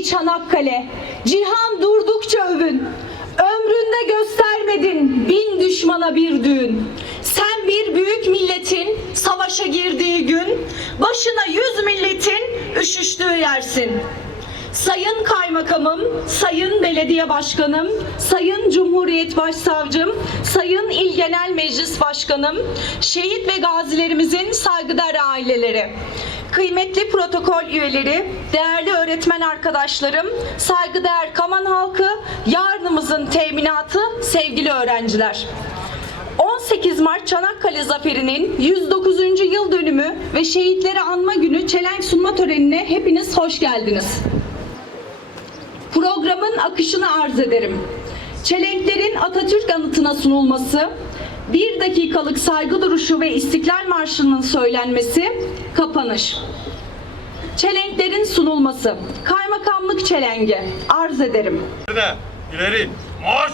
ey Çanakkale, cihan durdukça övün. Ömründe göstermedin bin düşmana bir düğün. Sen bir büyük milletin savaşa girdiği gün, başına yüz milletin üşüştüğü yersin. Sayın Kaymakamım, Sayın Belediye Başkanım, Sayın Cumhuriyet Başsavcım, Sayın İl Genel Meclis Başkanım, şehit ve gazilerimizin saygıdeğer aileleri, kıymetli protokol üyeleri, değerli öğretmen arkadaşlarım, saygıdeğer Kaman halkı, yarınımızın teminatı, sevgili öğrenciler. 18 Mart Çanakkale Zaferi'nin 109. yıl dönümü ve şehitleri anma günü çelenk sunma törenine hepiniz hoş geldiniz. Programın akışını arz ederim. Çelenklerin Atatürk anıtına sunulması, bir dakikalık saygı duruşu ve İstiklal Marşı'nın söylenmesi, kapanış. Çelenklerin sunulması, kaymakamlık çelengi arz ederim. İleri, marş!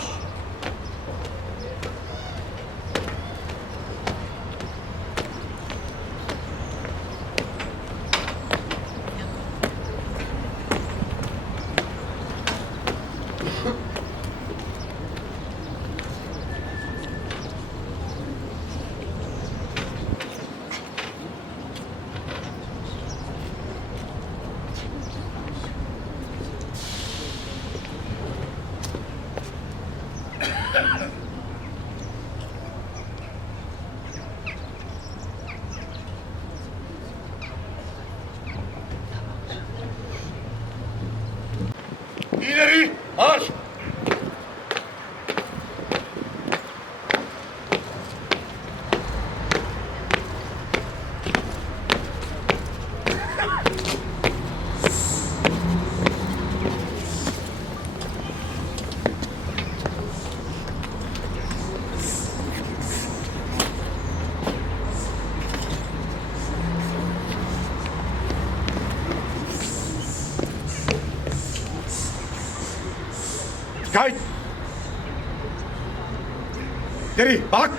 İleri, marş! Kayıt! İleri, bak!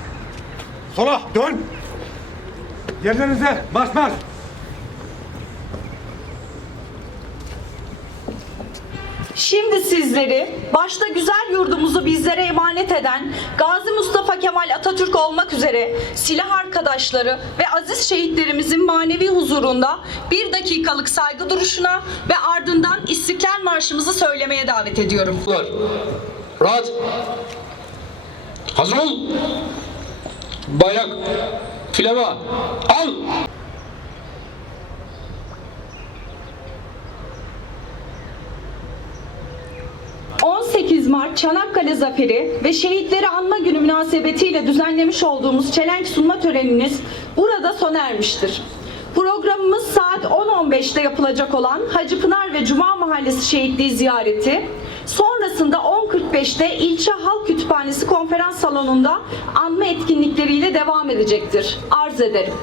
Sola, dön! Yerlerinize, marş! Şimdi sizleri başta güzel yurdumuzu bizlere emanet eden Gazi Mustafa Kemal Atatürk olmak üzere silah arkadaşları ve aziz şehitlerimizin manevi huzurunda bir dakikalık saygı duruşuna ve ardından İstiklal Marşımızı söylemeye davet ediyorum. Rahat. Hazır ol. Bayrak. Filama. Al. 18 Mart Çanakkale Zaferi ve Şehitleri Anma Günü münasebetiyle düzenlemiş olduğumuz çelenk sunma töreniniz burada sona ermiştir. Programımız saat 10.15'te yapılacak olan Hacı Pınar ve Cuma Mahallesi Şehitliği ziyareti, sonrasında 10.45'te İlçe Halk Kütüphanesi konferans salonunda anma etkinlikleriyle devam edecektir. Arz ederim.